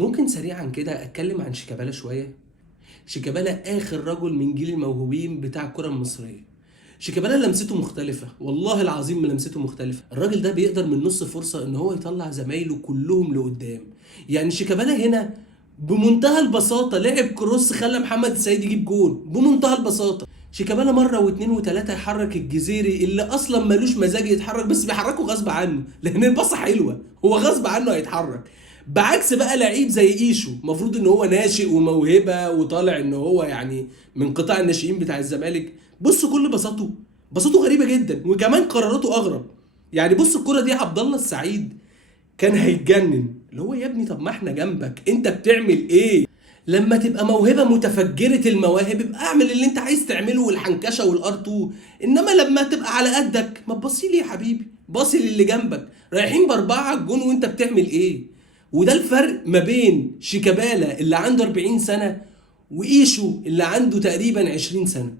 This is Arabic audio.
ممكن سريعا كده اتكلم عن شيكابالا شويه. شيكابالا اخر رجل من جيل الموهوبين بتاع الكره المصريه. شيكابالا لمسته مختلفه، والله العظيم لمسته مختلفه. الراجل ده بيقدر من نص فرصه ان هو يطلع زمايله كلهم لقدام. يعني شيكابالا هنا بمنتهى البساطه لعب كروس خلى محمد السيد يجيب جول بمنتهى البساطه. شيكابالا مره واثنين وثلاثه يحرك الجزيري اللي اصلا ملوش مزاج يتحرك، بس بيحركه غصب عنه لان الباصه حلوه، هو غصب عنه هيتحرك. بعكس بقى لعيب زي ايشو، المفروض ان هو ناشئ وموهبه وطالع ان هو يعني من قطاع الناشئين بتاع الزمالك. بص كل بساطته، بساطته غريبه جدا وكمان قراراته اغرب. يعني بص الكره دي عبد الله السعيد كان هيتجنن، اللي هو يا ابني طب ما احنا جنبك، انت بتعمل ايه؟ لما تبقى موهبه متفجره المواهب ابقى اعمل اللي انت عايز تعمله والحنكشه والار 2. انما لما تبقى على قدك ما تبصي لي يا حبيبي، باصي للي جنبك، رايحين باربعه على الجون وانت بتعمل ايه؟ وده الفرق ما بين شيكابالا اللي عنده 40 سنه وايشو اللي عنده تقريبا 20 سنه.